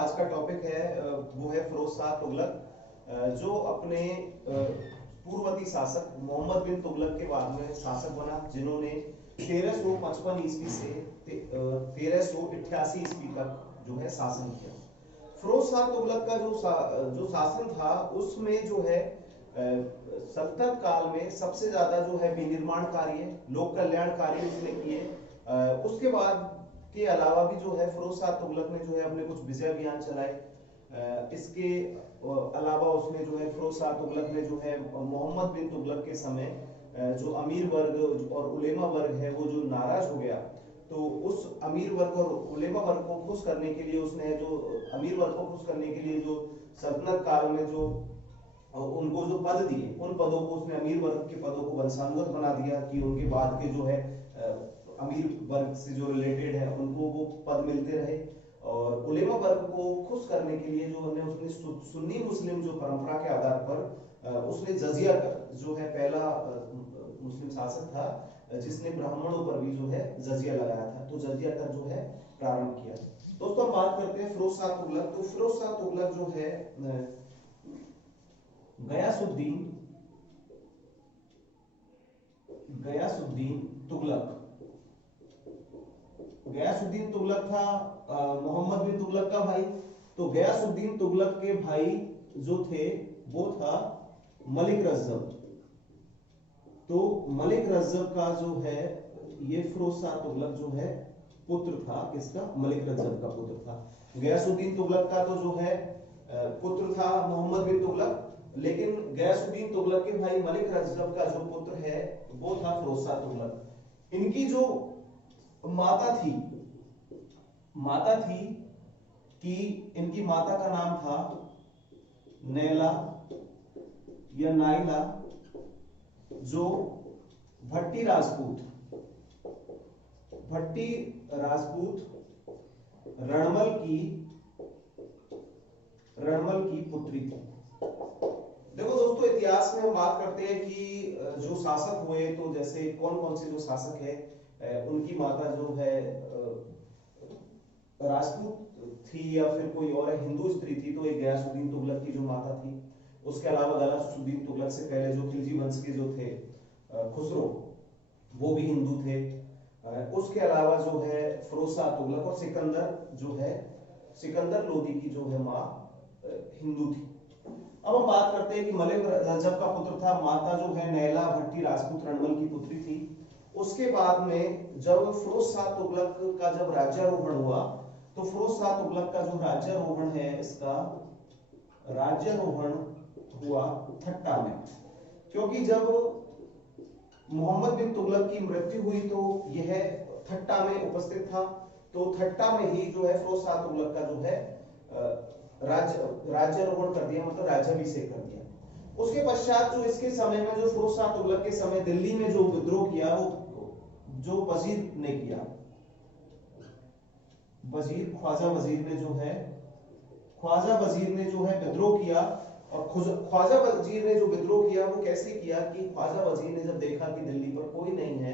आज का टॉपिक है वो है फिरोज शाह तुगलक, जो अपने पूर्ववर्ती शासक मोहम्मद बिन तुगलक के बाद में शासक बना, जिन्होंने 1355 ईस्वी से 1388 ईस्वी तक जो है शासन किया। फिरोज शाह तुगलक का जो शासन था उसमें जो है सल्तनत काल में सबसे ज्यादा जो है विनिर्माण कार्य, लोक कल्याण कार्य उसने किए। उसके बाद के अलावा भी जो है फिरोज शाह तुगलक ने जो है अपने कुछ विजय अभियान चलाए। इसके अलावा उसने जो है फिरोज शाह तुगलक ने जो है मोहम्मद बिन तुगलक के समय जो अमीर वर्ग और उलेमा वर्ग है वो जो नाराज हो गया, तो उस अमीर वर्ग और उलेमा वर्ग को खुश करने के लिए उसने जो अमीर वर्ग को खुश करने के लिए जो सल्तनत काल में जो उनको जो पद दिए, उन पदों को उसने अमीर वर्ग के पदों को वंशानुगत बना दिया कि उनके बाद के जो है अमीर वर्ग से जो रिलेटेड है उनको वो पद मिलते रहे। और उलेमा वर्ग को खुश करने के लिए जो उसने सुन्नी मुस्लिम जो परंपरा के आधार पर उसने जजिया कर जो है पहला मुस्लिम शासक था जिसने ब्राह्मणों पर भी जो है जजिया लगाया था, तो जजिया कर जो है प्रारंभ किया। दोस्तों हम बात करते हैं फिरोज शाह तुगलक। तो फिरोज शाह तुगलक जो है गयासुद्दीन तुगलक था मोहम्मद बिन तुगलक का भाई। तो गयासुद्दीन तुगलक के भाई जो थे वो था मलिक रज्जब। तो मलिक रज्जब का जो है ये फिरोज शाह तुगलक जो है पुत्र था, किसका? मलिक रज्जब का पुत्र था। गयासुद्दीन तुगलक का तो जो है पुत्र था मोहम्मद बिन तुगलक, लेकिन गयासुद्दीन तुगलक के भाई मलिक रज्जब का जो पुत्र है वो था फिरोज शाह तुगलक। इनकी जो माता थी कि इनकी माता का नाम था नैला या नाइला, जो भट्टी राजपूत रणमल की पुत्री थी। देखो दोस्तों, इतिहास में हम बात करते हैं कि जो शासक हुए, तो जैसे कौन कौन से जो शासक है उनकी माता जो है राजपूत थी या फिर कोई और हिंदू स्त्री थी। तो एक गयासुद्दीन तुगलक की जो माता थी, उसके अलावा गयासुद्दीन तुगलक से पहले जो खिलजी वंश के जो थे खुसरो, वो भी हिंदू थे। उसके अलावा जो है फिरोज शाह तुगलक और सिकंदर लोदी की जो है माँ हिंदू थी। अब हम बात करते हैं कि मलिक रज्जब का पुत्र था, माता जो है नैला भट्टी राजपूत रणमल की पुत्री थी। उसके बाद में जब फिरोज शाह तुगलक का जब राज्यारोहण हुआ, तो फिरोज शाह तुगलक का जो राज्यारोहण है, इसका राज्यारोहण हुआ ठट्टा में, क्योंकि जब मोहम्मद बिन तुगलक की मृत्यु हुई तो यह ठट्टा में उपस्थित था। तो ठट्टा में ही जो है फिरोज शाह तुगलक का जो है राज्यारोहण कर दिया, मतलब राज्याभिषेक कर दिया। उसके पश्चात जो इसके समय में जो फिरोज शाह तुगलक के समय दिल्ली में जो विद्रोह किया, वो जो वजीर ने किया, ख्वाजा वजीर ने जो है विद्रोह किया। और ख्वाजा वजीर ने जो विद्रोह किया वो कैसे किया कि ख्वाजा वजीर ने जब देखा कि दिल्ली पर कोई नहीं है,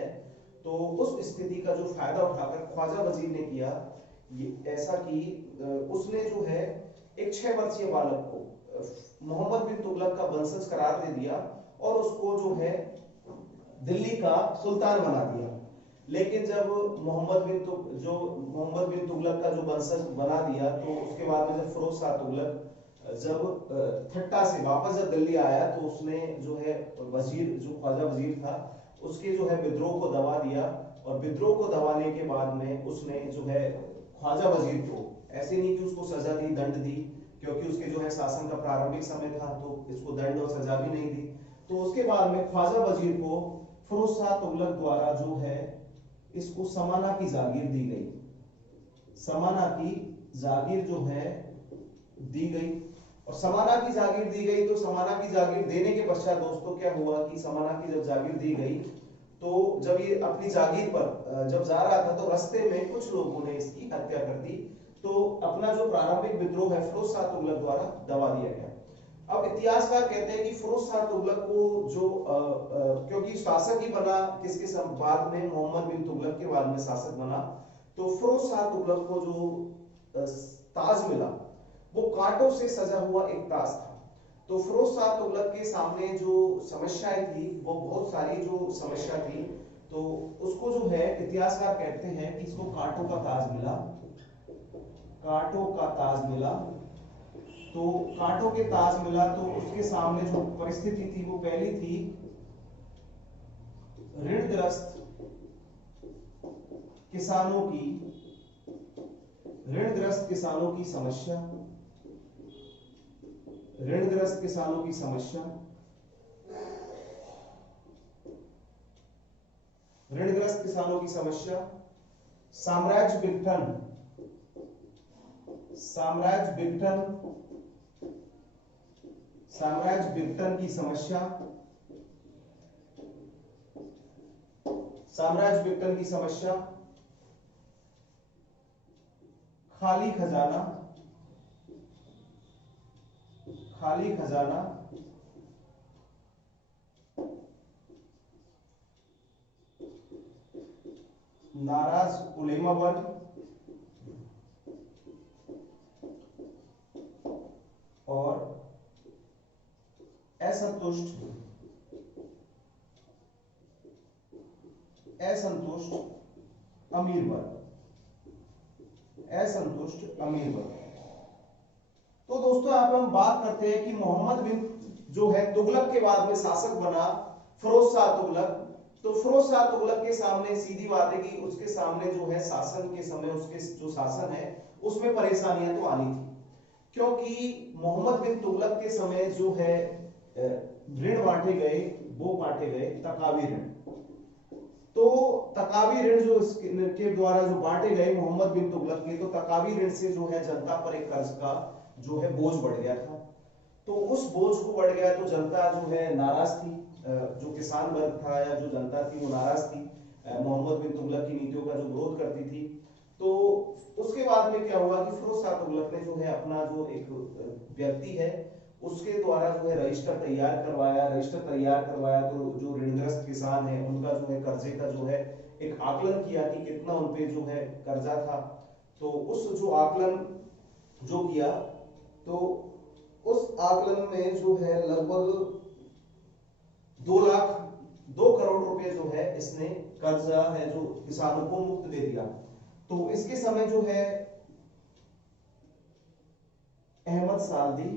तो उस स्थिति का जो फायदा उठाकर ख्वाजा वजीर ने किया ऐसा कि उसने जो है एक 6 वर्षीय बालक को मोहम्मद बिन तुगलक का वंशज करार दे दिया और उसको जो है दिल्ली का सुल्तान बना दिया। लेकिन जब मोहम्मद बिन तुगलक का जो वंशज बना दिया, तो उसके बाद में जब फिरोज शाह तुगलक जब ठट्टा से वापस जब दिल्ली आया, तो उसने जो है वजीर, जो ख्वाजा वजीर था, उसके जो है विद्रोह को दबा दिया। और विद्रोह को दबाने के बाद में उसने जो है ख्वाजा वजीर को ऐसे नहीं कि उसको सजा दी, दंड दी, क्योंकि उसके जो है शासन का प्रारंभिक समय था, तो इसको दंड और सजा भी नहीं दी। तो उसके बाद में ख्वाजा वजीर को फिरोज शाह तुगलक द्वारा जो है इसको समाना की जागीर दी गई। समाना की जागीर जो है दी गई, और समाना की जागीर दी गई। तो समाना की जागीर देने के पश्चात दोस्तों क्या हुआ कि समाना की जब जागीर दी गई, तो जब ये अपनी जागीर पर जब जा रहा था, तो रास्ते में कुछ लोगों ने इसकी हत्या कर दी। तो अपना जो प्रारंभिक विद्रोह है फिरोज शाह तुगलक द्वारा दबा दिया गया। अब इतिहासकार कहते हैं कि फिरोज शाह तुगलक को जो क्योंकि शासक ही बना किसके बाद में, मोहम्मद बिन तुगलक के बाद में शासक बना, तो फिरोज शाह तुगलक को जो ताज मिला वो कांटों से सजा हुआ एक ताज था। तो फिरोज शाह तुगलक के सामने जो समस्याएं थी वो बहुत सारी जो समस्या थी, तो उसको जो है इतिहासकार कहते हैं कि इसको कांटों का ताज मिला, कांटों का ताज मिला। तो कांटों के ताज मिला तो उसके सामने जो परिस्थिति थी वो पहली थी ऋणग्रस्त किसानों की, ऋणग्रस्त किसानों की समस्या, ऋणग्रस्त किसानों की समस्या, ऋणग्रस्त किसानों की समस्या, साम्राज्य विघटन, साम्राज्य विघटन, साम्राज्य विघटन की समस्या, साम्राज्य विघटन की समस्या, खाली खजाना, खाली खजाना, नाराज उलेमा वर्ग और असंतुष्ट, असंतुष्ट अमीर वर्ग, असंतुष्ट अमीर वर्ग। तो दोस्तों यहाँ पे हम बात करते हैं कि मोहम्मद बिन जो है तुगलक के बाद में शासक बना फिरोज शाह तुगलक। तो फिरोज शाह तुगलक के सामने सीधी बात है कि उसके सामने जो है शासन के समय उसके जो शासन है उसमें परेशानियां तो आनी थी, क्योंकि मोहम्मद बिन तुगलक के समय जो है ऋण बांटे गए, वो बांटे गए तकावी ऋण। तो तकावी ऋण जो इसके द्वारा जो बांटे गए मोहम्मद बिन तुगलक के, तो तकावी ऋण से जो है जनता पर एक कर्ज का जो है बोझ बढ़ गया था। तो उस बोझ को बढ़ गया तो जनता जो है नाराज थी, जो किसान वर्ग था या जो जनता थी वो नाराज थी, मोहम्मद बिन तुगलक की नीतियों का जो विरोध करती थी। तो उसके बाद में क्या हुआ कि फिरोज शाह तुगलक ने जो है अपना जो एक व्यक्ति है उसके द्वारा जो है रजिस्टर तैयार करवाया, रजिस्टर तैयार करवाया तो जो ऋणग्रस्त किसान है उनका जो है कर्जे का जो है एक आकलन किया कि कितना उनपे जो है कर्जा था। तो उस जो आकलन जो किया, तो उस आकलन में जो है लगभग 2 करोड़ रुपए जो है इसने कर्जा है जो किसानों को मुक्त दे दिया। तो इसके समय जो है अहमद साल्दी,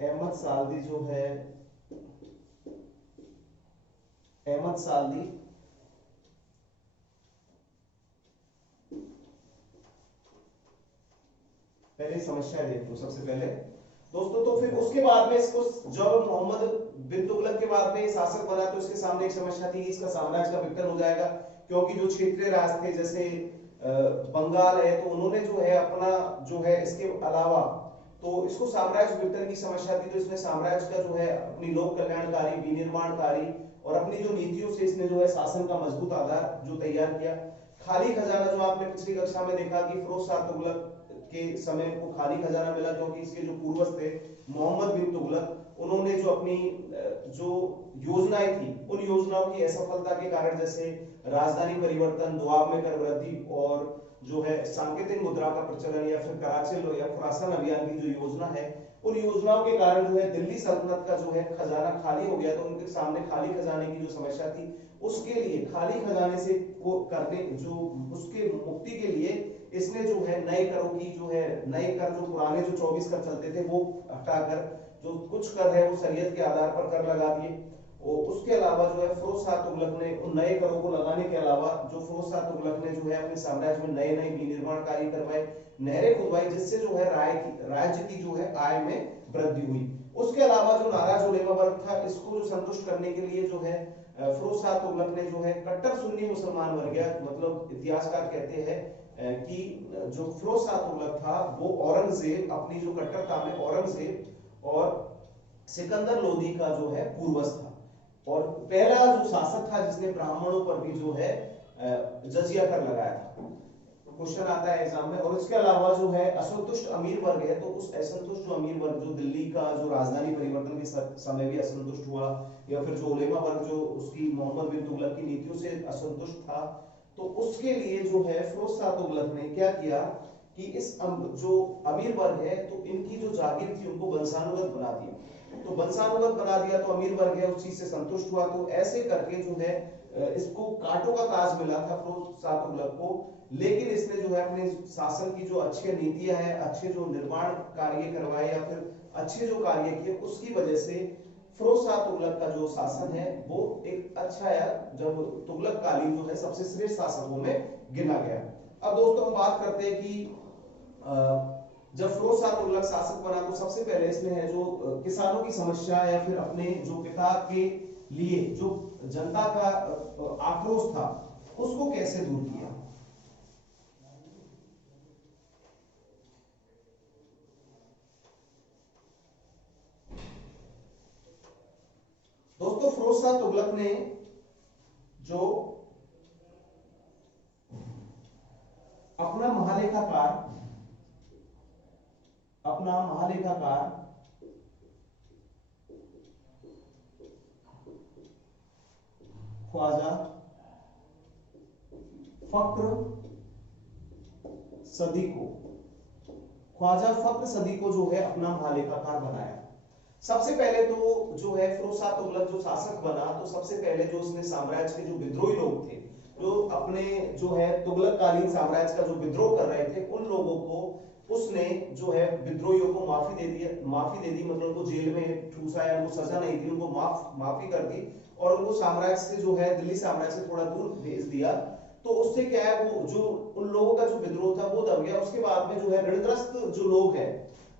अहमद साल्दी जो है, अहमद साल्दी पहले समस्या देखो सबसे पहले दोस्तों। तो फिर उसके बाद में इसको जब मोहम्मद बिन तुगलक के बाद में शासक बना तो इसके सामने एक समस्या थी, इसका साम्राज्य का विघटन हो जाएगा, क्योंकि जो क्षेत्रीय राज थे जैसे बंगाल है तो उन्होंने जो है अपना जो है इसके अलावा तो इसको साम्राज्य विघटन की समस्या थी। तो इसने साम्राज्य का जो है अपनी लोक कल्याणकारी, विनिर्माणकारी और अपनी जो नीतियों से इसने जो है शासन का मजबूत आधार जो तैयार किया। खाली खजाना जो आपने पिछली कक्षा में देखा कि फिरोज शाह तुगलक के समय को खाली खजाना मिला, क्योंकि इसके जो पूर्वज थे मोहम्मद बिन तुगलक उन्होंने जो अपनी जो योजनाएं थी उन योजनाओं की असफलता के कारण, जैसे राजधानी परिवर्तन, दुआब में कर वृद्धि और जो है सांकेतिक मुद्रा का प्रचलन या फिर कराची या खुरासान अभियान की जो योजना है, उन योजनाओं के कारण जो है दिल्ली सल्तनत का जो है खजाना खाली हो गया। तो उनके सामने खाली खजाने की जो समस्या थी उसके लिए खाली खजाने से को करने जो उसके मुक्ति के लिए इसने जो है नए करों की जो है नए कर, जो पुराने जो 24 कर चलते थे वो हटाकर जो कुछ कर है वो शरीयत के आधार पर कर लगा दिए। और उसके अलावा जो है फिरोज शाह तुगलक ने उन नए करों को लगाने के अलावा जो फिरोज शाह तुगलक ने जो है अपने साम्राज्य में नए नए विनिर्माण कार्य करवाए, नहरें खुदवाई, जिससे जो है राज्य की जो है आय में वृद्धि हुई। उसके अलावा जो नाराज उलेमा वर्ग था इसको जो संतुष्ट करने के लिए जो है फिरोज शाह तुगलक ने जो है कट्टर सुन्नी मुसलमान बन गया। मतलब इतिहासकार कहते हैं कि जो फिरोज शाह तुगलक था वो औरंगजेब, अपनी जो कट्टरता में औरंगजेब और सिकंदर लोदी का जो है पूर्वज था और पहला जो शासक था जिसने ब्राह्मणों पर भी जो है जजिया कर लगाया था। क्वेश्चन आता है एग्जाम में। और इसके अलावा जो है असंतुष्ट अमीर वर्ग है, तो उस असंतुष्ट जो अमीर वर्ग जो दिल्ली का जो राजधानी परिवर्तन के समय भी असंतुष्ट हुआ, या फिर जो उलेमा वर्ग जो उसकी मोहम्मद बिन तुगलक की नीतियों से असंतुष्ट था, तो उसके लिए जो है फिरोज शाह तुगलक ने क्या किया कि इस जो अमीर वर्ग है तो इनकी जो जागीर थी उनको वंशानुगत बना दिया। तो वंशानुगत बना दिया तो अमीर वर्ग है उस चीज से संतुष्ट हुआ, तो ऐसे करके जो है इसको कांटों का ताज मिला था फिरोज शाह तुगलक को। लेकिन इसने जो है अपने शासन की जो अच्छी नीतियां हैं, अच्छे जो निर्माण कार्य करवाए या फिर अच्छे जो कार्य किए, उसकी वजह से फिरोज शाह तुगलक का जो शासन है वो एक अच्छा है, जब तुगलक कालीन जो है सबसे श्रेष्ठ शासकों में गिना गया। अब दोस्तों हम बात करते हैं कि जब फिरोज शाह तुगलक शासक बना तो सबसे पहले इसने है जो किसानों की समस्या या फिर अपने जो पिता के लिए जो जनता का आक्रोश था उसको कैसे दूर किया। दोस्तों फिरोज शाह तुगलक ने जो अपना महालेखाकार ख्वाजा फक्र सदी को जो है अपना महालेखाकार बनाया। सबसे पहले तो जो है फिरोज शाह तुगलक जो शासक बना तो सबसे पहले जो उसने साम्राज्य के जो विद्रोही लोग थे, जो अपने जो है तुगलक कालीन साम्राज्य का जो विद्रोह कर रहे थे, उन लोगों को उसने जो है विद्रोहियों को माफी दे दी, मतलब उनको जेल में ठूसा या उनको सजा नहीं दी, उनको माफी कर दी और उनको साम्राज्य से जो है दिल्ली साम्राज्य से थोड़ा दूर भेज दिया। तो उससे क्या है, वो जो उन लोगों का जो विद्रोह था वो दब गया। उसके बाद में जो है ऋणग्रस्त जो लोग हैं,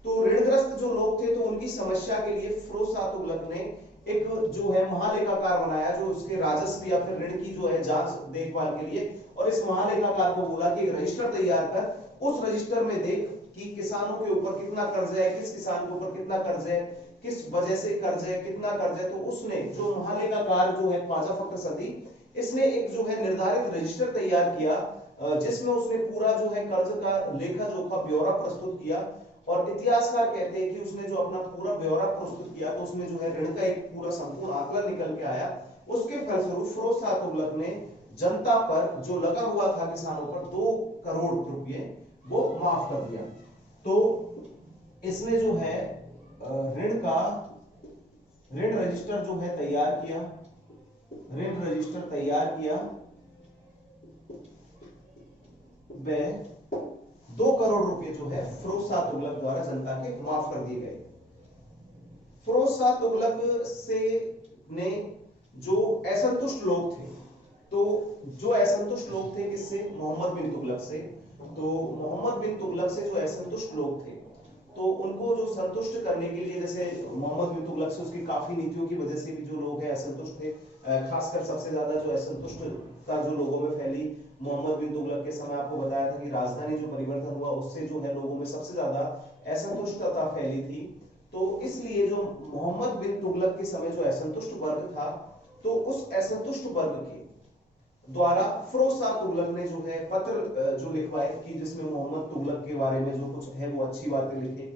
तो ऋणग्रस्त जो लोग थे तो उनकी समस्या के लिए फिरोज शाह तुगलक ने एक जो है महालेखाकार बनाया, जो उसके राजस्व या फिर ऋण की जो है जांच देखभाल के लिए। और इस महालेखाकार को बोला कि एक रजिस्टर तैयार कर, उस रजिस्टर में देख कि किसानों के ऊपर कितना कर्ज है, किस किसान के ऊपर कितना कर्ज है, किस वजह से कर्ज है, कितना कर्ज है। तो उसने जो महालेखाकार जो है ख्वाजा फक्र सदी, इसने एक जो है निर्धारित रजिस्टर तैयार किया जिसमें उसने पूरा जो है कर्ज का लेखा जोखा ब्यौरा प्रस्तुत किया। और इतिहासकार कहते हैं कि उसने जो अपना पूरा ब्यौरा प्रस्तुत किया तो उसमें जो है ऋण का एक पूरा संपूर्ण आंकलन निकल के आया। उसके फलस्वरूप फिरोज शाह तुगलक ने जनता पर जो लगा हुआ था किसानों पर 2 करोड़ रुपए वो माफ कर दिया। तो इसने जो है ऋण रजिस्टर जो है तैयार किया, वे 2 करोड़ रुपए जो है फिरोज शाह तुगलक द्वारा जनता के माफ कर दिए गए। फिरोज शाह तुगलक से ने जो असंतुष्ट लोग थे, तो जो असंतुष्ट लोग थे किससे, मोहम्मद बिन तुगलक से। तो मोहम्मद बिन तुगलक से जो असंतुष्ट लोग थे तो उनको जो संतुष्ट करने के लिए, जैसे मोहम्मद बिन तुगलक से उसकी काफी नीतियों की वजह से भी जो लोग हैं असंतुष्ट थे, खासकर सबसे ज्यादा जो असंतुष्टता जो लोगों में फैली मोहम्मद बिन तुगलक के समय, आपको बताया था कि राजधानी जो परिवर्तन हुआ उससे जो है लोगों में सबसे ज्यादा असंतुष्टता फैली थी। तो इसलिए जो मोहम्मद बिन तुगलक के समय जो असंतुष्ट वर्ग था, तो उस असंतुष्ट वर्ग के द्वारा फिरोज शाह तुगलक ने जो है पत्र जो लिखवाए कि जिसमें मोहम्मद तुगलक के बारे में जो कुछ है वो अच्छी बातें लिखे।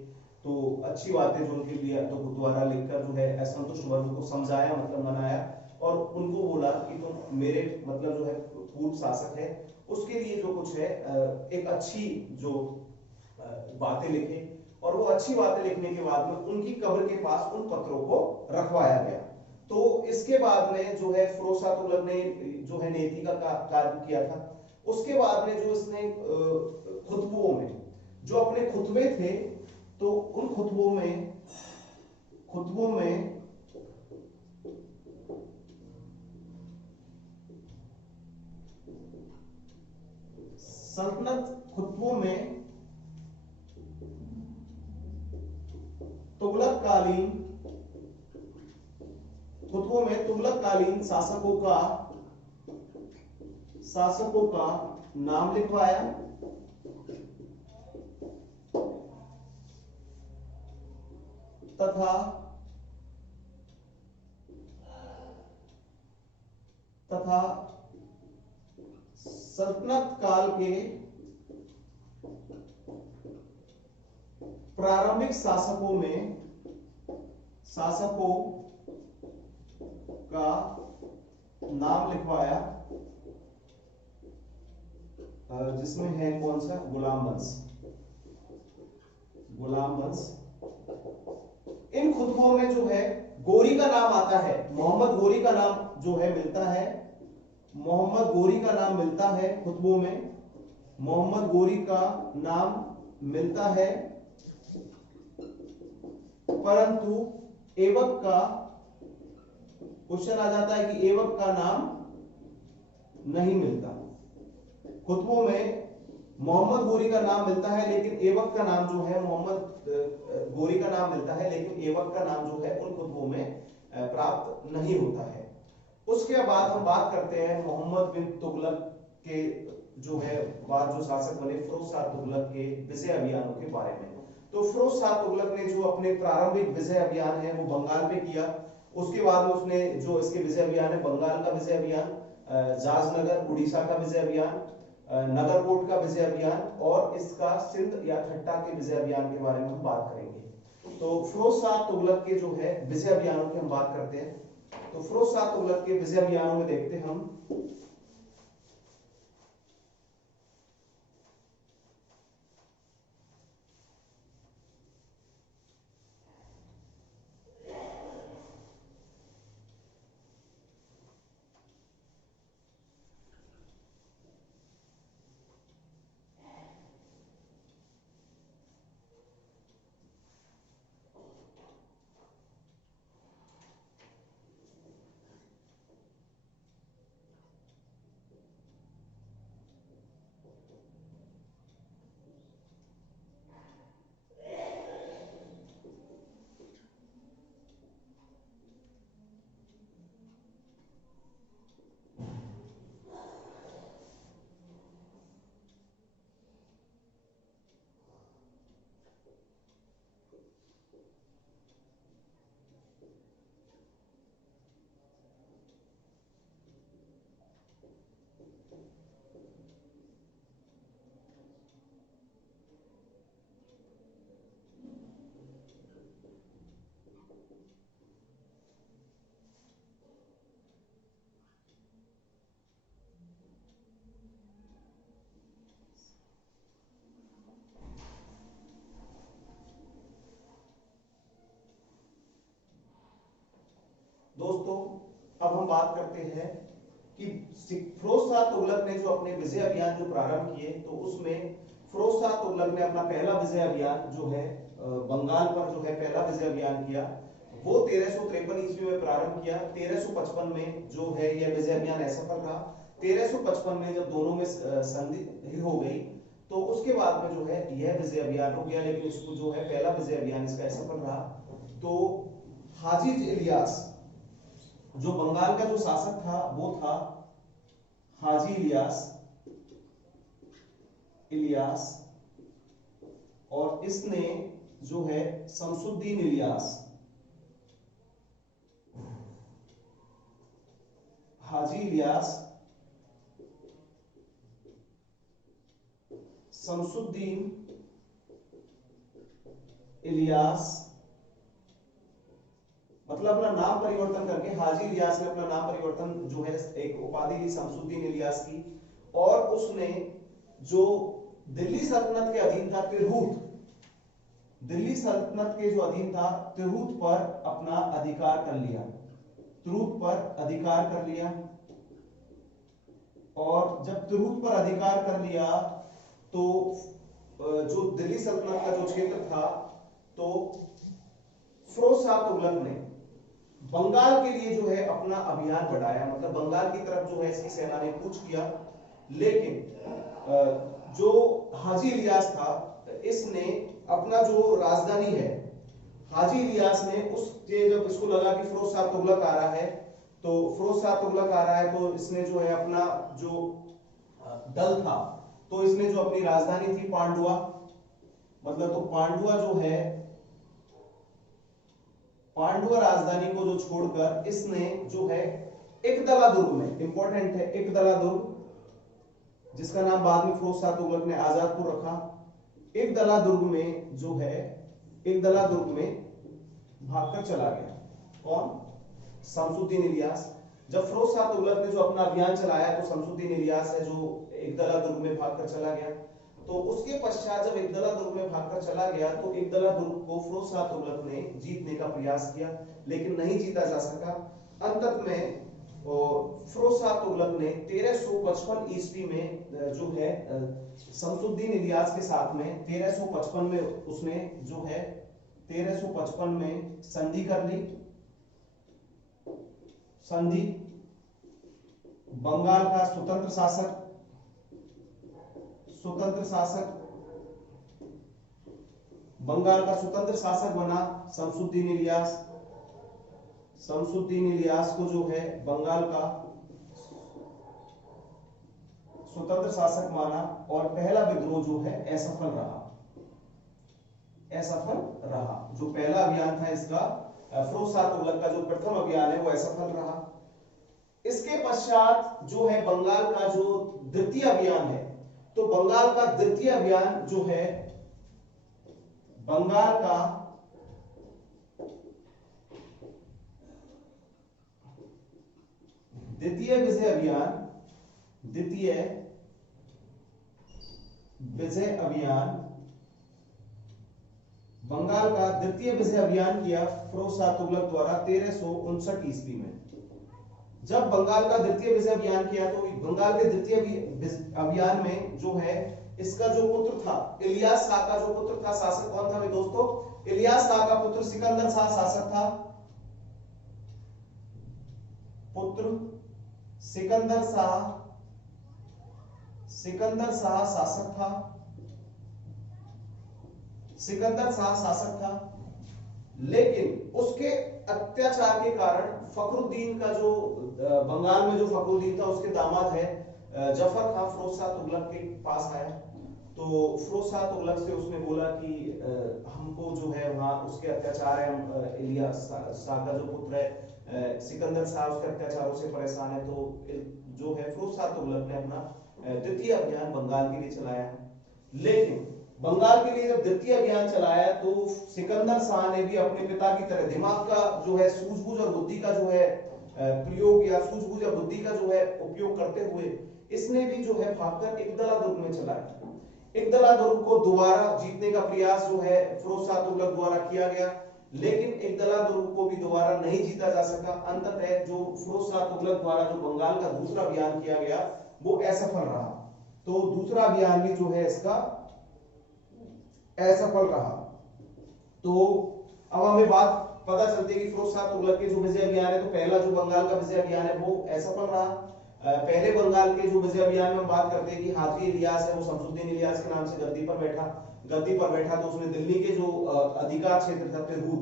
तो अच्छी बातें जो उनके लिए तो द्वारा लिखकर जो है असंतुष्ट वर्ग को समझाया, मतलब मनाया, और उनको बोला कि तुम मेरे मतलब जो है पूर्व शासक है उसके लिए जो कुछ है एक अच्छी जो बातें लिखे। और वो अच्छी बातें लिखने के बाद में उनकी कब्र के पास उन पत्रों को रखवाया गया। तो इसके बाद में जो है फिरोज शाह तुगलक ने जो है नीति का कार्य किया था। उसके बाद में जो इसने खुतबों में जो अपने खुतबे थे, तो उन खुतबों में सल्तनत खुतबों में तुगलक-कालीन शासकों का नाम लिखवाया तथा सल्तनत काल के प्रारंभिक शासकों का नाम लिखवाया, जिसमें है कौन सा, गुलाम वंश। गुलाम वंश। इन खुतबों में जो है गोरी का नाम आता है, मोहम्मद गोरी का नाम जो है मिलता है, मोहम्मद गोरी का नाम मिलता है खुतबों में, मोहम्मद गोरी का नाम मिलता है, परंतु ऐबक का क्वेश्चन आ जाता है कि ऐबक का नाम नहीं मिलता। खुतबों में मोहम्मद गोरी का नाम मिलता है लेकिन ऐबक का नाम जो है, मोहम्मद गोरी का नाम मिलता है लेकिन ऐबक का नाम जो है उन खुतबों में प्राप्त नहीं होता है। उसके बाद हम बात करते हैं मोहम्मद बिन तुगलक के जो है बाद जो शासक बने फिरोज शाह तुगलक के विजय अभियानों के बारे में। तो फिरोज शाह तुगलक ने जो अपने प्रारंभिक विजय अभियान है वो बंगाल पे किया। उसके बाद में उसने जो इसके विजय अभियान है, बंगाल का विजय अभियान, जाजनगर उड़ीसा का विजय अभियान, नगरकोट का विजय अभियान और इसका सिंध या ठट्टा के विजय अभियान के बारे में हम बात करेंगे। तो फिरोज शाह तुगलक के जो है विजय अभियानों की हम बात करते हैं। तो फिरोज शाह तुगलक के विजय अभियानों में देखते हैं हम दोस्तों अब हम बात करते हैं कि फिरोज शाह तुगलक ने जो अपने विजय अभियान जो प्रारंभ किए तो उसमें फिरोज शाह तुगलक ने अपना पहला विजय अभियान जो है बंगाल पर जो है पहला विजय अभियान किया वो 1353 ईस्वी में प्रारंभ किया। 1355 में जो है यह विजय अभियान असफल रहा। 1355 में जब दोनों में संधि हो गई तो उसके बाद में जो है यह विजय अभियान रुक गया, लेकिन उसको जो है पहला विजय अभियान इसका असफल रहा। तो हाजी इलियास जो बंगाल का जो शासक था वो था हाजी इलियास और इसने जो है शमसुद्दीन इलियास, हाजी इलियास, शमसुद्दीन इलियास मतलब अपना नाम परिवर्तन करके हाजी इलियास ने अपना नाम परिवर्तन जो है एक उपाधि ली शमसुद्दीन इलियास की, और उसने जो दिल्ली सल्तनत के अधीन था तिरहुत, दिल्ली सल्तनत के जो अधीन था तिरहुत पर अपना अधिकार कर लिया, तिरहुत पर अधिकार कर लिया। और जब तिरहुत पर अधिकार कर लिया तो जो दिल्ली सल्तनत का जो क्षेत्र था तो फिरोज शाह तुगलक ने बंगाल के लिए जो है अपना अभियान बढ़ाया, मतलब बंगाल की तरफ जो है इसकी सेना ने कूच किया। लेकिन जो हाजी इलियास था इसने अपना जो राजधानी है, हाजी इलियास ने उसके जब इसको लगा कि फिरोज शाह तुगलक आ रहा है तो फिरोज शाह तुगलक आ रहा है तो इसने जो है अपना जो दल था तो इसने जो अपनी राजधानी थी पांडुआ, मतलब तो पांडुआ जो है पांडुआ राजधानी को जो छोड़कर इसने जो है एकदला दुर्ग में, इंपॉर्टेंट है एकदला दुर्ग जिसका नाम बाद में फिरोज शाह तुगलक ने आजादपुर रखा, एकदला दुर्ग में जो है एकदला दुर्ग में भागकर चला गया। कौन? शमसुद्दीन इलियास। जब फिरोज शाह तुगलक ने जो अपना अभियान चलाया तो शमसुद्दीन इलियास है जो एकदला दुर्ग में भागकर चला गया। तो उसके पश्चात जब एकदला दुर्ग में भागकर चला गया तो एकदला दुर्ग को फिरोज शाह तुगलक ने जीतने का प्रयास किया, लेकिन नहीं जीता जा सका। अंत में फिरोज शाह तुगलक ने 1355 ईस्वी में जो है शमसुद्दीन इलियास के साथ में 1355 में उसने जो है 1355 में संधि कर ली। संधि बंगाल का स्वतंत्र शासक बंगाल का स्वतंत्र शासक बना शमसुद्दीन इलियास। शमसुद्दीन इलियास को जो है बंगाल का स्वतंत्र शासक माना और पहला विद्रोह जो है असफल रहा। जो पहला अभियान था इसका फिरोज शाह तुगलक का जो प्रथम अभियान है वो असफल रहा। इसके पश्चात जो है बंगाल का जो द्वितीय अभियान है, तो बंगाल का द्वितीय अभियान जो है बंगाल का द्वितीय विजय अभियान बंगाल का द्वितीय विजय अभियान किया फिरोज शाह तुगलक द्वारा 1359 ईस्वी में। जब बंगाल का द्वितीय विजय अभियान किया तो बंगाल के द्वितीय अभियान में जो है इसका जो पुत्र था इलियास शाह का जो पुत्र था, शासक कौन था दोस्तों? इलियास शाह का पुत्र सिकंदर शाह शासक था। पुत्र सिकंदर शाह शासक था। लेकिन उसके अत्याचार के कारण फखरुद्दीन का जो बंगाल में जो फखरुद्दीन था उसके दामाद है जफर खान फिरोज शाह तुगलक के पास आया। तो फिरोज शाह तुगलक से उसने बोला कि हमको जो है वहां उसके अत्याचार है, हम इलियास शाह का जो पुत्र है सिकंदर शाह उसके अत्याचारों से परेशान है। तो जो है फिरोज शाह तुगलक ने अपना द्वितीय अभियान बंगाल के लिए चलाया। लेकिन बंगाल के लिए जब द्वितीय अभियान चलाया तो सिकंदर शाह ने भी अपने पिता की तरह दिमाग का जो है सूझबूझ और बुद्धि का जो है प्रयोग या सूझबूझ या बुद्धि का जो है उपयोग करते हुए इसने भी जो है भागकर एकदला दुर्ग में चलाया। एकदला दुर्ग को दोबारा जीतने का प्रयास जो है फिरोज शाह तुगलक द्वारा किया गया, लेकिन एकदला दुर्ग को भी दोबारा नहीं जीता जा सका। अंततः जो फिरोज शाह तुगलक द्वारा जो बंगाल का दूसरा अभियान किया गया वो असफल रहा। तो दूसरा अभियान भी जो है इसका असफल रहा। तो अब हमें बात पता चलती है कि फिरोज शाह तुगलक के जो विजय अभियान है, तो पहला जो बंगाल का विजय अभियान है वो असफल रहा। पहले बंगाल के जो विजय अभियान में हम बात करते हैं कि हाजी इलियास है वो शमसुद्दीन इलियास के नाम से गद्दी पर बैठा तो उसने दिल्ली के जो अधिकार क्षेत्र था तिरहुत,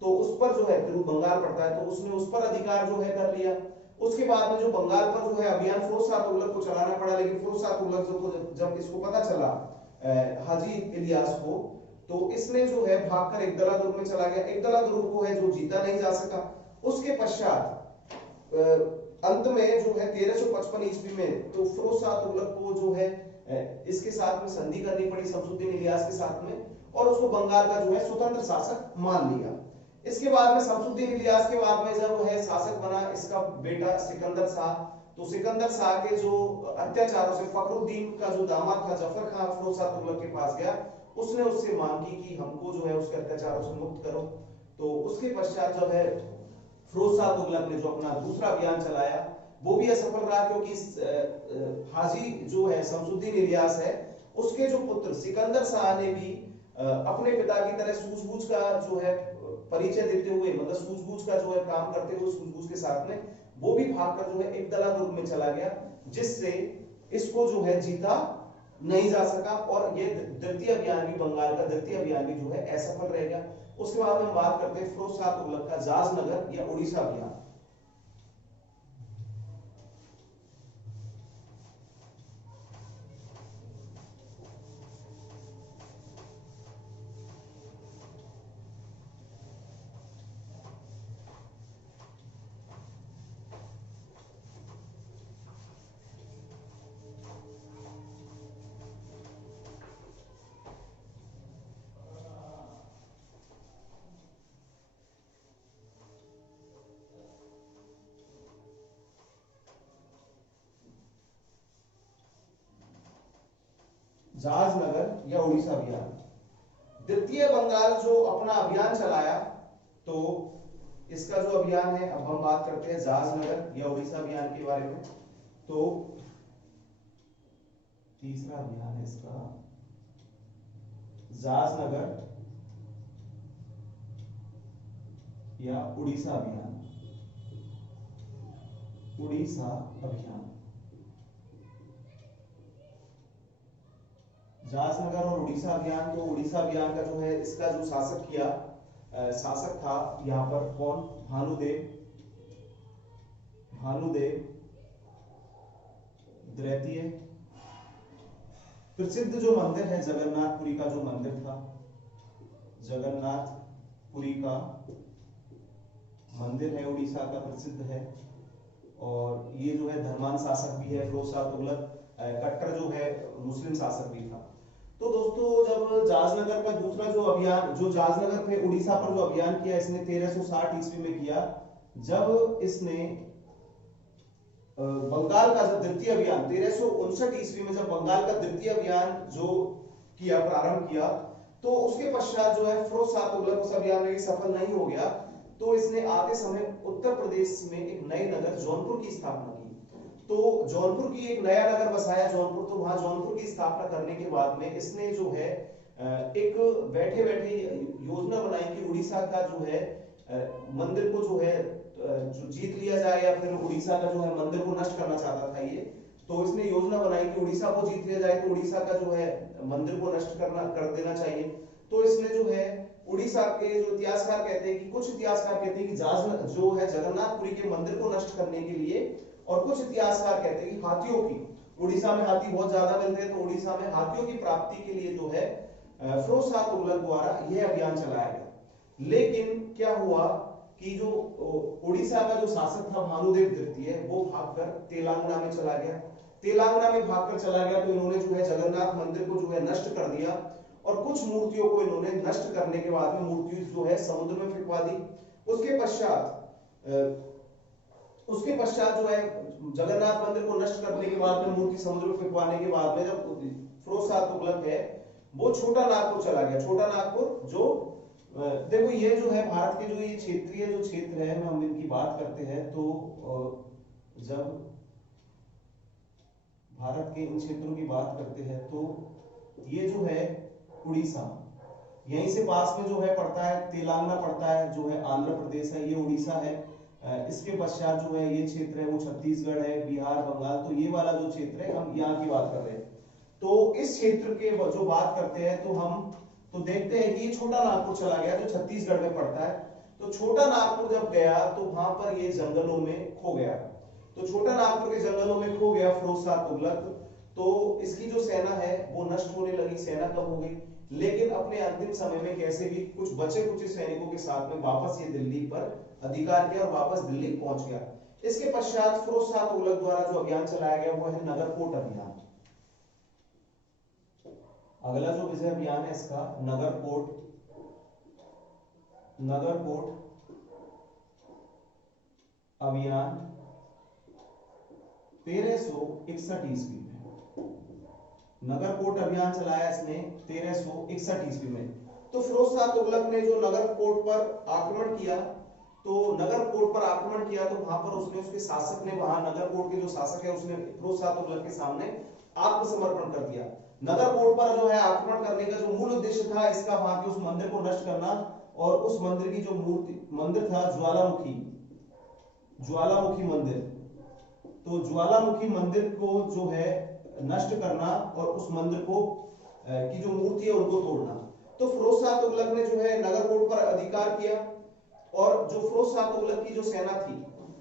तो उस पर जो है तिरहुत बंगाल पड़ता है, तो उसने उस पर अधिकार जो है कर लिया। उसके बाद में जो बंगाल पर जो है अभियान फिरोज शाह तुगलक को चलाना पड़ा, लेकिन फिरोज शाह तुगलक जब इसको पता चला हाजी इलियास को, तो इसने जो है भागकर एकदला दुर्ग में चला गया। एकदला दुर्ग को है जो जीता नहीं जा सका। उसके पश्चात अंत में जो है 1355 ईस्वी में तो फिरोज शाह तुगलक को जो है इसके साथ में संधि करनी पड़ी शमसुद्दीन इलियास के साथ में, और उसको बंगाल का जो है स्वतंत्र शासक मान लिया। इसके बाद में शमसुद्दीन इलियास के बाद में जब है शासक बना इसका बेटा सिकंदर शाह, तो सिकंदर शाह के जो अत्याचारों से फखरुद्दीन का जो दामाद था जफर खान फिरोज शाह तुगलक के पास गया। उसने उससे मांग की कि हमको जो है उसके अत्याचारों से मुक्त करो। तो उसके पश्चात जो है फिरोज शाह तुगलक ने जो अपना दूसरा अभियान चलाया वो भी असफल रहा, क्योंकि हाजी जो है शमसुद्दीन इलियास है उसके जो पुत्र सिकंदर शाह ने भी अपने पिता की तरह सूझबूझ का जो है परिचय देते हुए, मतलब सूझबूझ का जो है काम करते हुए सूझबूझ के साथ में वो भी भागकर जो है एकदला दुर्ग में चला गया, जिससे इसको जो है जीता नहीं जा सका और ये द्वितीय अभियान भी बंगाल का द्वितीय अभियान भी जो है असफल रह गया। उसके बाद हम बात करते हैं फिरोज शाह तुगलक का जाजनगर या उड़ीसा अभियान। जाजनगर या उड़ीसा अभियान। द्वितीय बंगाल जो अपना अभियान चलाया, तो इसका जो अभियान है, अब हम बात करते हैं जाजनगर या उड़ीसा अभियान के बारे में। तो तीसरा अभियान है इसका जाजनगर या उड़ीसा अभियान। उड़ीसा अभियान, जाजनगर और उड़ीसा अभियान। तो उड़ीसा अभियान का जो है, इसका जो शासक था यहाँ पर कौन? भानुदेव द्वितीय। प्रसिद्ध जो मंदिर है जगन्नाथपुरी का जो मंदिर था, जगन्नाथपुरी का मंदिर है उड़ीसा का, प्रसिद्ध है। और ये जो है धर्मान शासक भी है, फिरोज शाह तुगलक कट्टर जो है मुस्लिम शासक भी था। तो दोस्तों, जब जाजनगर का दूसरा जो अभियान, जो जाजनगर पे उड़ीसा पर जो अभियान किया इसने 1360 ईस्वी में किया, जब इसने बंगाल का जो द्वितीय अभियान 1359 ईस्वी में जब बंगाल का द्वितीय अभियान जो किया, प्रारंभ किया, तो उसके पश्चात जो है फिरोज शाह तुगलक उस अभियान में भी सफल नहीं हो गया। तो इसने आते समय उत्तर प्रदेश में एक नए नगर जौनपुर की स्थापना की। तो जौनपुर की एक नया नगर बसाया जौनपुर। तो वहां जौनपुर की स्थापना करने के बाद में इसने जो है एक बैठे बैठे योजना बनाई कि उड़ीसा का जो है मंदिर को जो है जो जीत लिया जाए, या फिर उड़ीसा का जो है मंदिर को नष्ट करना चाहता था ये। तो इसने योजना बनाई कि उड़ीसा को जीत लिया जाए तो उड़ीसा का जो है मंदिर को नष्ट कर देना चाहिए। तो इसने जो है उड़ीसा के जो इतिहासकार कहते हैं कि कुछ इतिहासकार कहते हैं कि जो है जगन्नाथपुरी के मंदिर को नष्ट करने के लिए, और कुछ इतिहासकार कहते हैं कि हाथियों की, उड़ीसा में हाथी बहुत ज्यादा मिलते हैं, तो उड़ीसा में हाथियों की प्राप्ति के लिए जो है फिरोज शाह तुगलक द्वारा यह अभियान चलाया गया। लेकिन क्या हुआ कि जो उड़ीसा का जो शासक था भानुदेव द्वितीय, वो भागकर तेलंगाना में चला गया। तेलंगाना में भागकर चला गया तो इन्होंने जो है जगन्नाथ मंदिर को जो है नष्ट कर दिया, और कुछ मूर्तियों को इन्होंने नष्ट करने के बाद में मूर्ति जो है समुद्र में फेंकवा दी। उसके पश्चात जो है जगन्नाथ मंदिर को नष्ट करने के बाद में, मूर्ति समुद्र में फेंकवाने के बाद में, जब फिरोज शाह तुगलक है वो छोटा नागपुर चला गया। छोटा नागपुर जो देखो, ये जो है भारत के जो ये क्षेत्रीय जो क्षेत्र है, हम इनकी बात करते हैं, तो जब भारत के इन क्षेत्रों की बात करते हैं, तो ये जो है उड़ीसा, यहीं से पास में जो है पड़ता है तेलंगाना, पड़ता है जो है आंध्र प्रदेश है, ये उड़ीसा है। इसके पश्चात जो है ये क्षेत्र है वो छत्तीसगढ़ है, बिहार, बंगाल। तो ये वाला जो क्षेत्र है, हम यहाँ की बात कर रहे हैं। तो इस क्षेत्र के जो बात करते हैं, तो हम तो देखते हैं कि ये छोटा नागपुर चला गया जो छत्तीसगढ़ में पड़ता है। तो छोटा नागपुर जब गया तो वहां पर ये जंगलों में खो गया। तो छोटा नागपुर के जंगलों में खो गया फिरोज शाह तुगलक। तो इसकी जो सेना है वो नष्ट होने लगी, सेना कम हो गई। लेकिन अपने अंतिम समय में कैसे भी कुछ बचे कुछ सैनिकों के साथ में वापस ये दिल्ली पर अधिकार किया और वापस दिल्ली पहुंच गया। इसके पश्चात फिरोज शाह तुगलक द्वारा जो अभियान चलाया गया वो है नगरकोट अभियान। अगला जो विजय अभियान है इसका नगरकोट अभियान 1361 ईस्वी में। नगरकोट अभियान चलाया इसने 1361 ईस्वी में। तो फिरोज शाह तुगलक ने जो नगरकोट पर आक्रमण किया, तो नगरकोट पर आक्रमण किया, तो वहां पर उसने, उसके शासक ने, वहां नगरकोट के जो शासक है उसने फिरोज शाह तुगलक के सामने आत्मसमर्पण कर दिया। नगरकोट पर जो है आक्रमण करने का जो मूल उद्देश्य था इसका, वहां के उस मंदिर को नष्ट करना, और उस मंदिर की जो मंदिर था ज्वालामुखी मंदिर, तो ज्वालामुखी मंदिर को जो है नष्ट करना और उस मंदिर को की जो मूर्ति है उनको तोड़ना। तो फिरोज शाह तुगलक ने जो है नगरकोट पर अधिकार किया, और जो फिरोज शाह तुगलक की जो सेना थी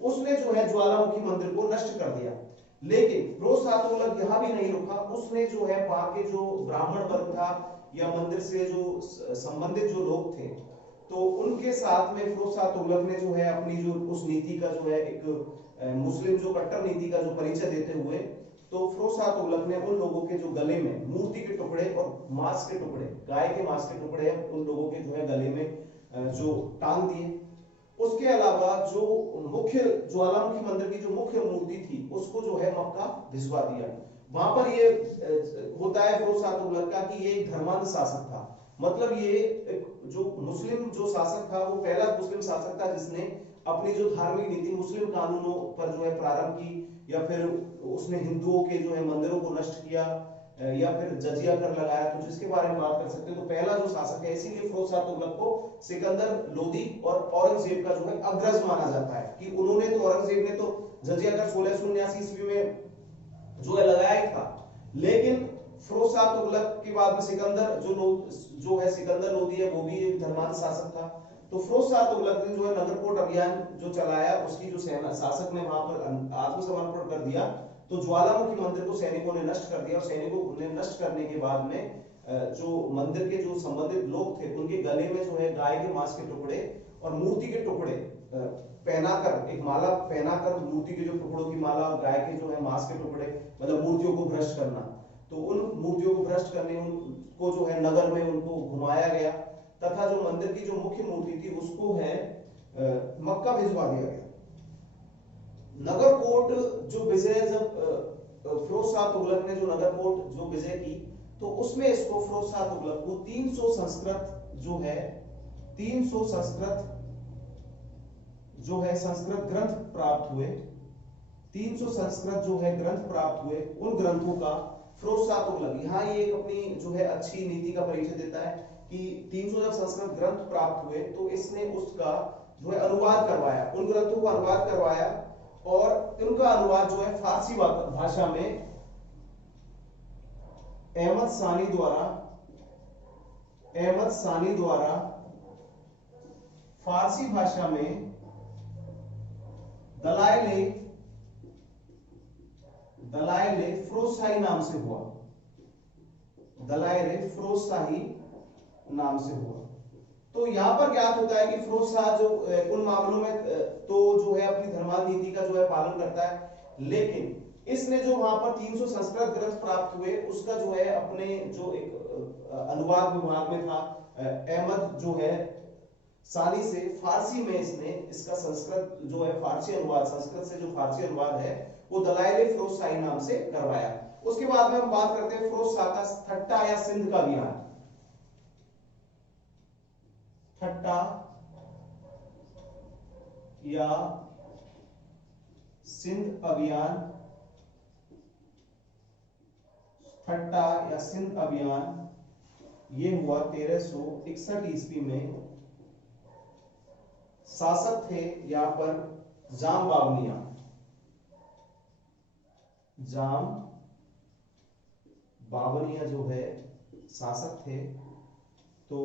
उसने जो है ज्वालामुखी मंदिर को नष्ट कर दिया। लेकिन फिरोज शाह तुगलक यहां भी नहीं रुका। उसने जो है वहां के जो ब्राह्मण वर्ग था या मंदिर से जो संबंधित जो लोग थे, तो उनके साथ में फिरोज शाह तुगलक ने जो है अपनी जो उस नीति का जो है एक मुस्लिम जो कट्टर नीति का जो परिचय देते हुए, तो फिरोज शाह तुगलक ने उन लोगों के जो गले में मूर्ति के टुकड़े और मांस के टुकड़े, गाय के मांस के टुकड़े उन लोगों के जो है गले में जो टांग दिए। उसके अलावा जो मुख्य ज्वालामुखी मंदिर की जो मुख्य मूर्ति थी उसको जो है मक्का भिजवा दिया। वहां पर ये होता है फिरोज शाह तुगलक का कि ये एक धर्मांध शासक था। मतलब ये जो मुस्लिम जो शासक था वो पहला मुस्लिम शासक था जिसने अपनी जो धार्मिक नीति मुस्लिम कानूनों पर जो है प्रारंभ की, या फिर उसने हिंदुओं के जो है मंदिरों को नष्ट किया, या फिर जजिया कर लगाया, तो जिसके बारे में बात कर सकते हैं। तो पहला जो शासक है, इसीलिए फिरोज शाह तुगलक को सिकंदर लोदी और औरंगजेब का जो है अग्रज माना जाता है कि उन्होंने तो, औरंगजेब ने तो जजिया कर 1679 ईस्वी में जो है लगाया ही था, लेकिन फिरोज शाह तुगलक के बाद में सिकंदर जो है सिकंदर लोदी है, वो भी एक धर्मांध शासक था। तो फिरोज शाह तुगलक ने जो है नगरकोट अभियान जो चलाया, उसकी जो सेना शासक ने वहां पर आत्मसमर्पण कर दिया, तो ज्वालामुखी मंदिर को सैनिकों ने नष्ट कर दिया, और सैनिकों ने नष्ट करने के बाद में जो मंदिर के जो संबंधित लोग थे उनके गले में जो है गाय के मांस के टुकड़े और मूर्ति के टुकड़े पहनाकर, एक माला पहनाकर, मूर्ति के जो टुकड़ों की माला और गाय के जो है मांस के टुकड़े, मतलब मूर्तियों को भ्रष्ट करना, तो उन मूर्तियों को भ्रष्ट करने उनको जो है नगर में उनको घुमाया गया, तथा जो मंदिर की जो मुख्य मूर्ति थी उसको है मक्का भिजवा दिया गया। नगरकोट जो विजय, जब फिरोज शाह तुगलक ने जो नगरकोट जो विजय की, तो उसमें इसको फिरोज शाह तुगलक को 300 संस्कृत जो है 300 संस्कृत जो है संस्कृत ग्रंथ प्राप्त हुए। 300 संस्कृत जो है ग्रंथ प्राप्त हुए, उन ग्रंथों का फिरोज शाह तुगलक, यहाँ ये एक अपनी जो है अच्छी नीति का परिचय देता है कि 300 जब संस्कृत ग्रंथ प्राप्त हुए तो इसने उसका जो है अनुवाद करवाया, उन ग्रंथों का अनुवाद करवाया, और उनका अनुवाद जो है फारसी भाषा में अहमद सानी द्वारा फारसी भाषा में दलाइल फिरोजशाही नाम से हुआ, दलाइल फिरोजशाही नाम से हुआ। तो यहां पर क्या होता है कि फिरोज शाह जो उन मामलों में तो जो है अपनी धर्मांध नीति का जो है पालन करता है, लेकिन इसने जो वहां पर 300 संस्कृत ग्रंथ प्राप्त हुए उसका जो है अपने जो एक अनुवाद विभाग में था अहमद जो है सानी से फारसी में इसने इसका संस्कृत जो है फारसी अनुवाद, संस्कृत से जो फारसी अनुवाद है वो दलाइल फिरोजशाही नाम से करवाया। उसके बाद में हम बात करते हैं फिरोज शाह का ठट्टा या सिंध का अभियान। ठट्टा या सिंध अभियान, ठट्टा या सिंध अभियान ये हुआ 1361 ईस्वी में। शासक थे यहां पर जाम बावनिया जो है शासक थे। तो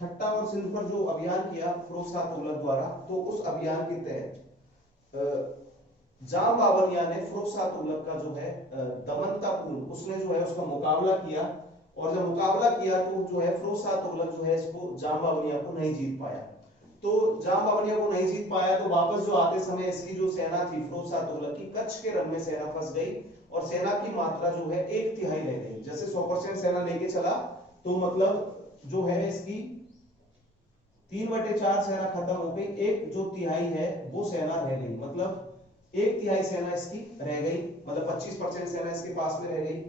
ठट्टा और सिंध पर जो अभियान किया फिरोज शाह तुगलक द्वारा, तो उस अभियान के तहत जाम बावनिया ने फिरोज शाह तुगलक का जो है दमनतापूर्ण उसने जो है उसका मुकाबला किया, और जब मुकाबला किया तो जो है फिरोज शाह तुगलक जो है इसको जाम बावनिया को नहीं जीत पाया। तो जाम बावनिया को नहीं जीत पाया तो वापस जो आते समय इसकी जो सेना थी फिरोज शाह तुगलक की, कच्छ के रण में सेना फंस गई, और सेना की मात्रा जो है 1/3 रह गई। जैसे 100% सेना लेके चला तो मतलब जो है इसकी 3/4 सेना खत्म हो गई, एक जो तिहाई है वो सेना रह गई, मतलब 1/3 सेना इसकी रह गई, मतलब 25% सेना इसके पास में रह गई।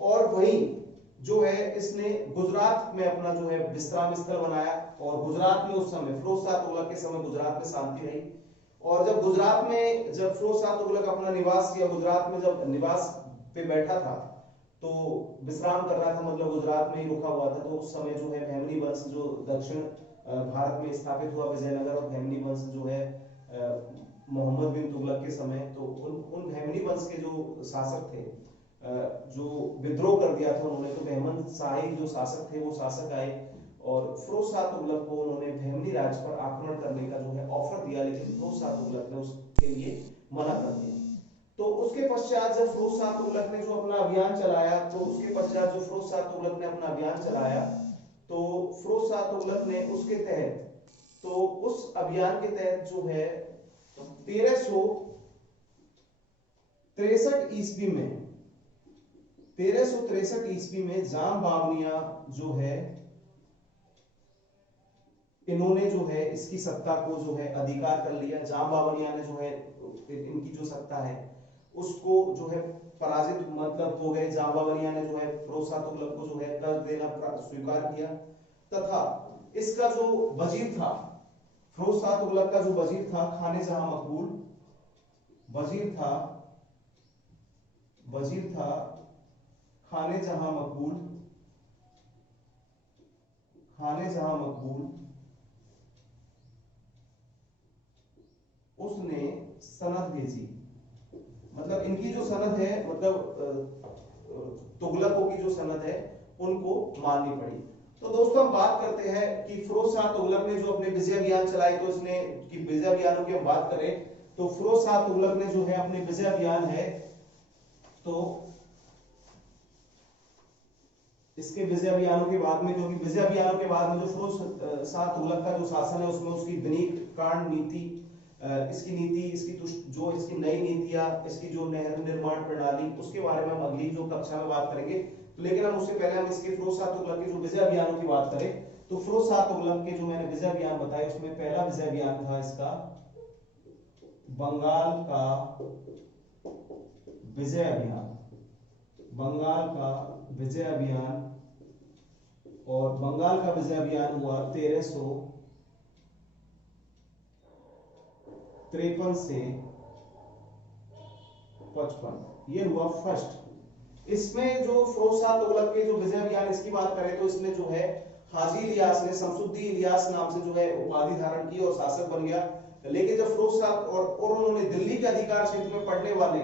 और वही जो है इसने गुजरात में अपना जो है विश्राम स्थल बनाया, और गुजरात में उस समय फिरोज शाह तुगलक के समय गुजरात में शांति रही। और जब गुजरात में जब फिरोज शाह तुगलक अपना निवास किया, गुजरात में जब निवास पे बैठा था तो विश्राम कर रहा था, मतलब गुजरात में ही रुका हुआ था, तो उस समय जो है बहमनी वंश जो दक्षिण भारत में स्थापित हुआ, विजयनगर और बहमनी वंश जो है मोहम्मद बिन तुगलक के समय, तो उन बहमनी वंश के जो शासक थे जो विद्रोह कर दिया था उन्होंने, तो बहमन शाही जो शासक थे वो शासक आए और फिरोज शाह तुगलक को उन्होंने बहमनी राज्य पर आक्रमण करने का जो है ऑफर दिया, लेकिन फिरोज शाह तुगलक ने उसके लिए मना कर दिया। तो उसके पश्चात जब फिरोज शाह तुगलक ने जो अपना अभियान चलाया, तो उसके पश्चात जो फिरोज शाह तुगलक ने अपना अभियान चलाया, तो फिरोज शाह तुगलक ने उसके तहत, तो उस अभियान के तहत जो है 1363 ईस्वी में 1363 ईस्वी में जाम बावनिया जो है इन्होंने जो है इसकी सत्ता को जो है अधिकार कर लिया। जाम बावनिया ने जो है इनकी जो सत्ता है उसको जो है पराजित मतलब हो गए। जाबावलिया ने जो है फिरोज शाह तुगलक को जो है कर्ज देना स्वीकार किया, तथा इसका जो वजीर था, फिरोज शाह तुगलक का जो वजीर था खाने जहां मकबूल, वजीर था खाने जहां मकबूल, उसने सनद भेजी। मतलब इनकी जो सनद है, मतलब तुगलकों की जो सनद है उनको माननी पड़ी। तो दोस्तों हम बात करते हैं कि फिरोज शाह तुगलक ने जो अपने विजय अभियान चलाई, तो इसने कि विजय अभियानों की हम बात करें तो फिरोज शाह तुगलक ने जो है अपने विजय अभियान है, तो इसके विजय अभियानों के बाद में, जो कि विजय अभियानों के बाद में जो फिरोज शाह तुगलक का जो शासन है उसमें उसकी विनीत कांड नीति, इसकी नीति, जो इसकी नई नीतियां, इसकी जो नहर निर्माण प्रणाली, उसके बारे में हम अगली जो कक्षा में बात करेंगे। तो लेकिन हम उससे पहले हम इसके फिरोज शाह तुगलक के जो विजय अभियानों की बात करें तो फिरोज शाह तुगलक के जो मैंने विजय अभियान बताए उसमें पहला विजय अभियान था इसका बंगाल का विजय अभियान, और बंगाल का विजय अभियान हुआ 1353 से 55, ये हुआ फर्स्ट। इसमें जो फिरोज शाह तुगलक के जो विजय अभियान इसकी बात करें तो इसमें जो है हाजी इलियास ने शमसुद्दीन इलियास नाम से जो है उपाधि धारण की और शासक बन गया। लेकिन जब फिरोज शाह और उन्होंने दिल्ली के अधिकार क्षेत्र में पड़ने वाले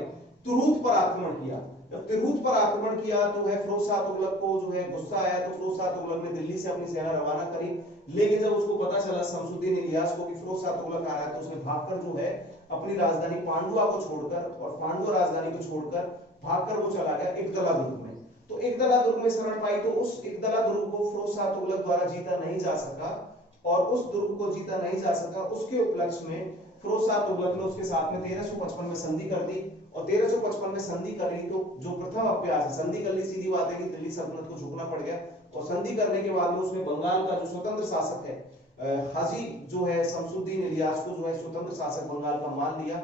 तुरूत पर आक्रमण किया, जब तिरहुत पर आक्रमण किया तो है फिरोज शाह तुगलक को जो है गुस्सा आया, तो फिरोज शाह तुगलक ने दिल्ली से अपनी सेना रवाना करी। लेकिन जब उसको पता चला शमसुद्दीन इलियास को कि फिरोज शाह तुगलक आ रहा है, तो उसने भागकर जो है अपनी राजधानी पांडुआ को छोड़कर, और पांडुआ राजधानी को छोड़कर भागकर वो चला गया इकदला दुर्ग में। तो इकदला दुर्ग में शरण पाई, तो उस इकदला दुर्ग को फिरोज शाह तुगलक द्वारा जीता नहीं जा सका, और उस दुर्ग को जीता नहीं जा सका, उसके उपलक्ष्य में फिरोज शाह तुगलक ने उसके साथ में 1355 में संधि कर दी। और 1355 में संधि कर ली तो जो प्रथम अभ्यास है, संधि कर ली, सीधी बात है कि दिल्ली सल्तनत को झुकना पड़ गया। और संधि करने के बाद में उसने बंगाल का जो स्वतंत्र शासक है हाजी जो है शमसुद्दीन इलियास को जो है स्वतंत्र शासक बंगाल का मान लिया,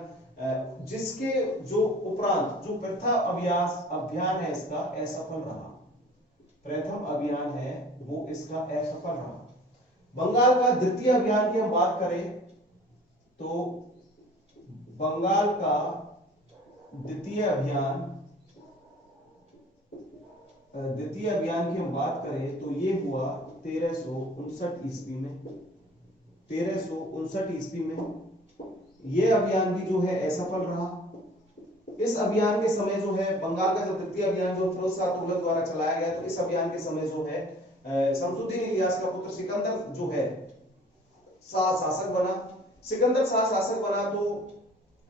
जिसके जो उपरांत जो प्रथम अभियान है इसका असफल रहा। प्रथम अभियान है वो इसका असफल रहा। बंगाल का द्वितीय अभियान की हम बात करें तो बंगाल का द्वितीय अभियान की हम बात करें तो ये हुआ 1359 ईस्वी में। 1359 ईस्वी में ये अभियान भी जो है असफल रहा। इस अभियान के समय जो है बंगाल का जो द्वितीय अभियान जो फिरोज शाह तुगलक द्वारा चलाया गया, तो इस अभियान के समय जो है शमसुद्दीन इलियास का पुत्र सिकंदर जो है शाह शासक बना। सिकंदर शाह शासक बना तो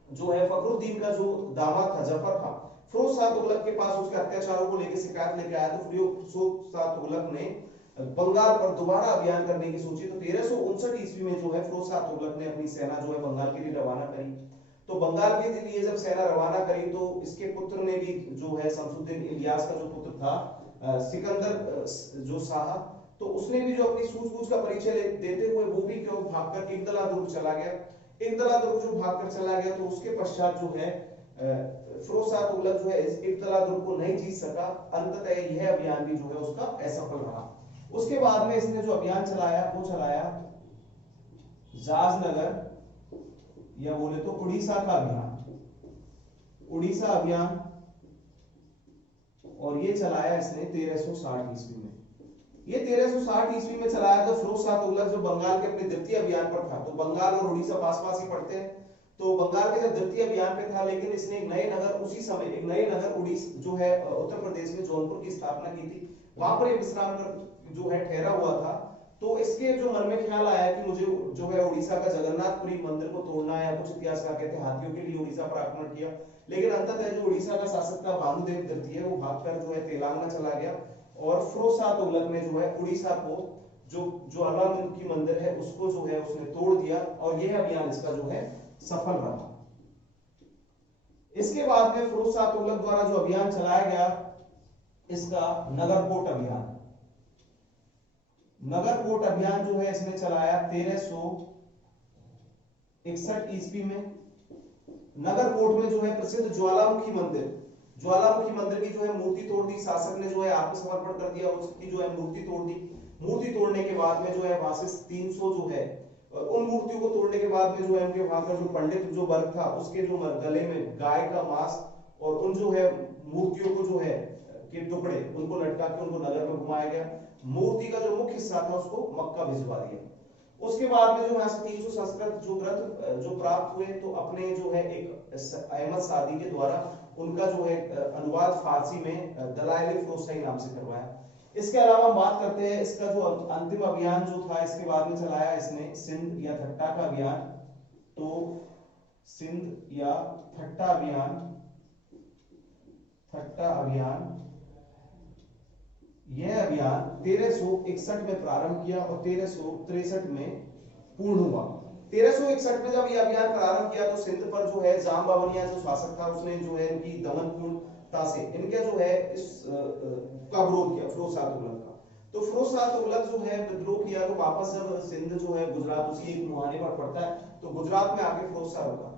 जो है फखरुद्दीन का जो दामाद था जफर था, फिरोज शाह तुगलक के पास उसके अत्याचारों को लेकर शिकायत लेके आया। तो फिरोज शाह तुगलक ने बंगाल पर दोबारा अभियान करने की सोची। तो 1359 ईस्वी में जो है फिरोज शाह तुगलक ने अपनी सेना जो है बंगाल के लिए रवाना करी। तो बंगाल के लिए जब सेना रवाना करी तो इसके पुत्र ने भी जो है शमसुद्दीन इलियास का जो पुत्र था सिकंदर जो शाह, तो उसने भी जो अपनी सूझबूझ का परिचय देते हुए वो भी क्यों भागकर इकदला दुर्ग चला गया। इकदला दुर्ग जो भागकर चला गया, तो उसके पश्चात जो है फिरोज शाह तुगलक जो है इकदला दुर्ग को नहीं जीत सका। अंततः यह अभियान भी जो है उसका असफल रहा। उसके बाद में इसने जो अभियान चलाया वो चलाया जाजनगर, या बोले तो उड़ीसा का अभियान, उड़ीसा अभियान, और ये चलाया इसने 1360 ईस्वी में। ये 1360 ईस्वी में चलाया तो फिरोज शाह तुगलक जो बंगाल के अपने द्वितीय अभियान पर था, तो बंगाल और उड़ीसा पास पास ही पड़ते हैं, तो बंगाल के जब द्वितीय अभियान पे था, लेकिन इसने एक नए नगर, उसी समय एक नए नगर उड़ीसा जो है उत्तर प्रदेश में जौनपुर की स्थापना की थी। वहां पर एक विश्राम कर जो है ठहरा हुआ था। तो इसके जो मन में ख्याल आया कि मुझे जो है उड़ीसा का जगन्नाथपुरी मंदिर को तोड़ना है, या कुछ इतिहासकार कहते हैं हाथियों के लिए उड़ीसा पर आक्रमण किया। लेकिन अंततः जो उड़ीसा का शासक था भानुदेव द्वितीय, वो भागकर जो है तेलंगाना चला गया, और फिरोज शाह तुगलक ने जो है उड़ीसा को जो ज्वालामुखी मंदिर है उसको जो है उसने तोड़ दिया, और यह अभियान इसका जो है सफल रहा। इसके बाद में फिरोज शाह तुगलक द्वारा जो अभियान चलाया गया इसका नगरकोट अभियान। नगरकोट अभियान जो है इसने चलाया 1361 ईस्वी में। नगर कोट में जो है प्रसिद्ध ज्वालामुखी मंदिर, ज्वालामुखी मंदिर की जो है मूर्ति तोड़ दी, शासक ने जो है आत्मसमर्पण कर दिया, उसकी जो है मूर्ति तोड़ दी। मूर्ति तोड़ने के बाद में जो है वहां से 300 जो है उन मूर्तियों को तोड़ने के बाद में जो है उनके वहां का जो पंडित जो वर्ग था उसके जो गले में गाय का मांस और उन जो है मूर्तियों को जो है के टुकड़े उनको लटका के उनको नगर में घुमाया गया। मूर्ति का जो मुख्य हिस्सा था उसको मक्का भिजवा दिया। उसके बाद में जो वहां से 300 संस्कृत जो ग्रंथ जो प्राप्त हुए तो अपने जो है एक अहमद सादी के द्वारा उनका जो है अनुवाद फारसी में दलाइल फिरोजशाही नाम से करवाया। इसके अलावा हम बात करते हैं इसका जो अंतिम अभियान जो था इसके बाद में चलाया इसने सिंध या थट्टा का अभियान। तो सिंध या थट्टा अभियान, थट्टा अभियान, यह अभियान 1361 में प्रारंभ किया और 1363 में पूर्ण हुआ। 1361 में जब यह अभियान प्रारंभ किया तो सिंध पर जो है जाम बावनिया जो शासक था उसने जो है इनकी दमनपूर्णता से इनका जो है इस का विरोध किया, फिरोज शाह तुगलक का। तो फिरोज शाह तुगलक जो है विद्रोह किया तो वापस जब सिंध जो है गुजरात उसी एक मुहाने पर पड़ता है तो गुजरात में आके फिरोज शाह रुका।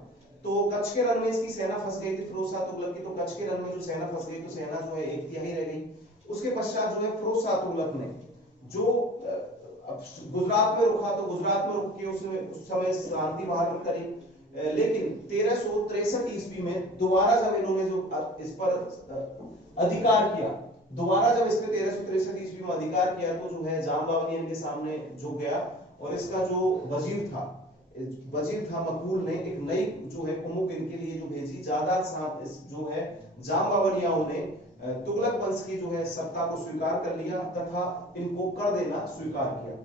तो कच्छ के रण में इसकी सेना फंस गई थी फिरोज शाह तुगलक की। तो कच्छ के रण में जो सेना फंस गई तो सेना जो है 1/3 रह गई। उसके पश्चात जो है फिरोज शाह तुगलक ने जो गुजरात में रुका तो गुजरात में रुक के उसने उस समय शांति बहाल करी। लेकिन 1363 ईस्वी में दोबारा जब इन्होंने जो इस पर अधिकार किया, दोबारा जब इस पे 1363 ईस्वी में अधिकार किया तो जो है जाम बावनी इनके सामने झुक गया और इसका जो वजीर था मकबूल ने एक नई जो है कुमुक इनके लिए जो भेजी। ज्यादा जो है जाम बावनियाओं ने तुगलक वंश की जो है सत्ता को स्वीकार कर लिया तथा इनको कर देना स्वीकार किया।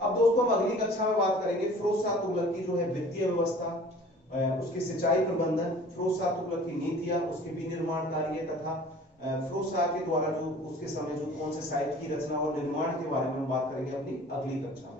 अब दोस्तों हम अगली कक्षा में बात करेंगे फिरोज शाह तुगलक की जो है वित्तीय व्यवस्था, उसके सिंचाई प्रबंधन, फिरोज शाह तुगलक की नीतियां, उसके विनिर्माण कार्य तथा फिरोज शाह के द्वारा जो उसके समय जो कौन से साहित्य की रचना और निर्माण के बारे में हम बात करेंगे अपनी अगली कक्षा में।